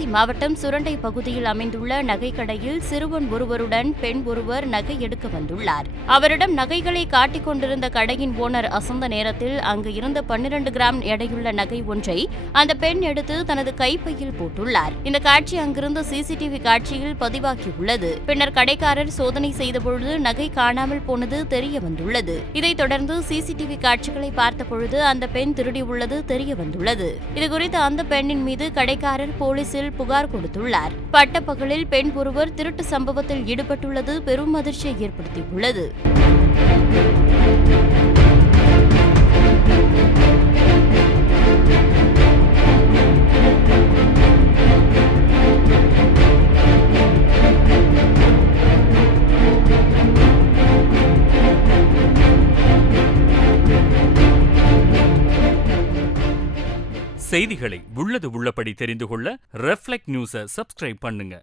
தென்காசி மாவட்டம் சுரண்டை பகுதியில் அமைந்துள்ள நகைக்கடையில் சிறுவன் ஒருவருடன் பெண் ஒருவர் நகை எடுக்க வந்துள்ளார். அவரிடம் நகைகளை காட்டிக் கொண்டிருந்த கடையின் ஓனர் அசந்த நேரத்தில் அங்கு இருந்த 12 கிராம் எடையுள்ள நகை ஒன்றை அந்த பெண் எடுத்து தனது கைப்பையில் போட்டுள்ளார். இந்த காட்சி அங்கிருந்த சிசிடிவி காட்சியில் பதிவாகியுள்ளது. பின்னர் கடைக்காரர் சோதனை செய்தபொழுது நகை காணாமல் போனது தெரிய வந்துள்ளது. இதைத் தொடர்ந்து சிசிடிவி காட்சிகளை பார்த்தபொழுது அந்த பெண் திருடியுள்ளது தெரிய வந்துள்ளது. இதுகுறித்து அந்த பெண்ணின் மீது கடைக்காரர் போலீசில் புகார் கொடுத்துள்ளார். பட்டப்பகலில் பெண் ஒருவர் திருட்டு சம்பவத்தில் ஈடுபட்டுள்ளது பெரும் அதிர்ச்சியை ஏற்படுத்தியுள்ளது. செய்திகளை உள்ளது உள்ளபடி தெரிந்து கொள்ள ரெஃப்ளெக்ட் நியூஸை சப்ஸ்கிரைப் பண்ணுங்க.